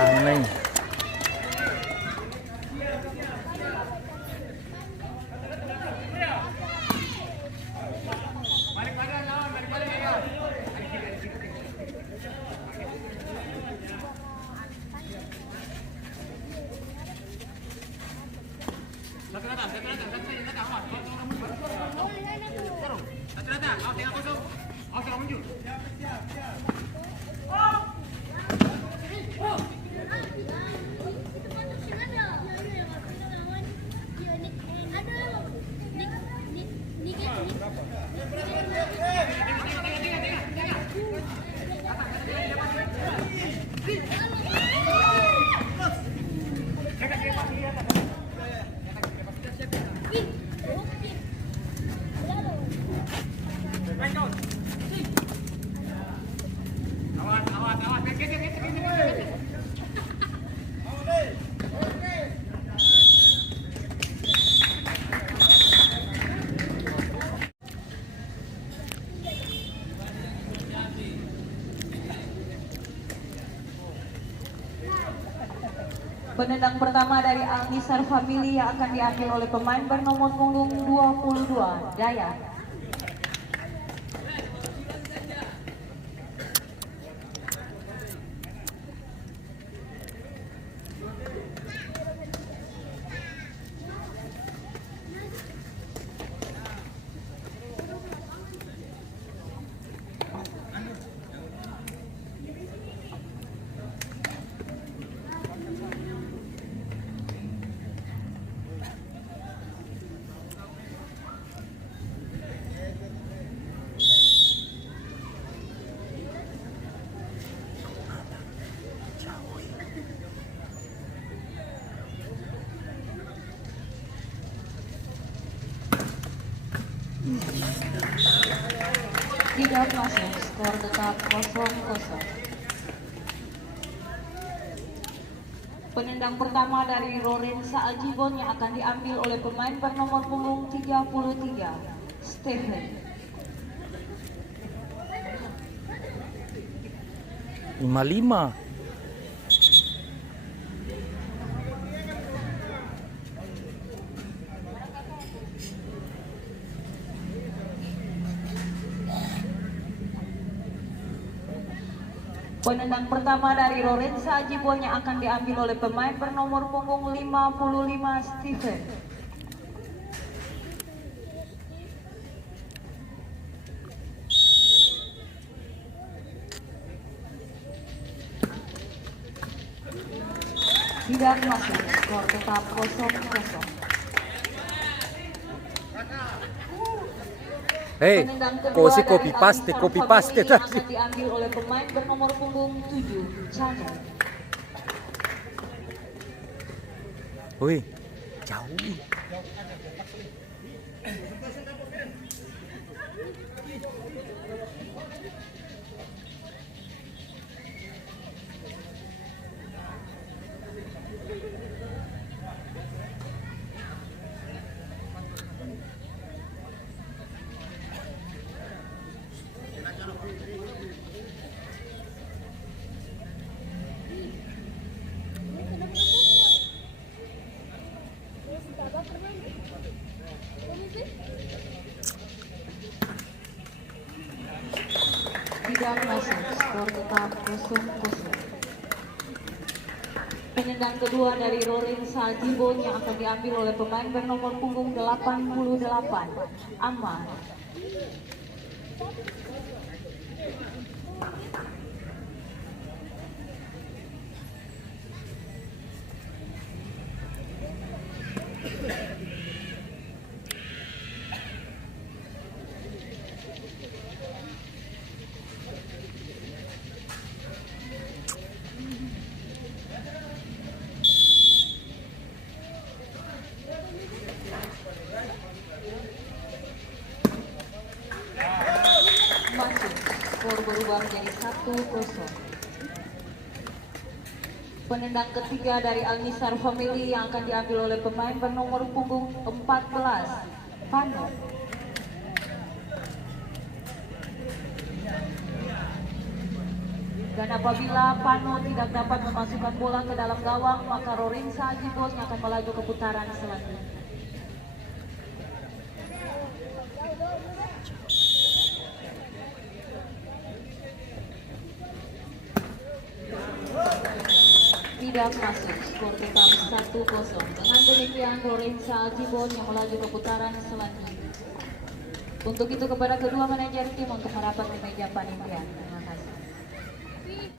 Aneh. Penendang pertama dari Al-Nisar Family yang akan diambil oleh pemain bernomor punggung 22, Dayat. Tidak masuk, skor tetap 0-0. Penendang pertama dari Lorenza Aljibon yang akan diambil oleh pemain bernomor punggung 33, Stephen. 55. Penendang pertama dari Lorenza Aljibon yang akan diambil oleh pemain bernomor punggung 55, Stephen. Tidak masuk, skor tetap 0-0. Hei, kok si copy paste tadi. Akan diambil oleh pemain bernomor punggung 7, Channel. Wih, jauh. Tidak masuk, skor tetap 0-0. Penendang kedua dari Lorenza Aljibon yang akan diambil oleh pemain bernomor punggung 88, Aman. Masuk, skor berubah menjadi 1-0. Penendang ketiga dari Al-Nisar Family yang akan diambil oleh pemain bernomor punggung 14, Pano. Dan apabila Pano tidak dapat memasukkan bola ke dalam gawang, maka Rorinsa Ajibos akan melaju ke putaran selanjutnya. Tidak masuk, skor tetap 1-0. Dengan demikian Rorinsa Ajibos yang melaju ke putaran selanjutnya. Untuk itu kepada kedua manajer tim untuk merapat di meja panitia.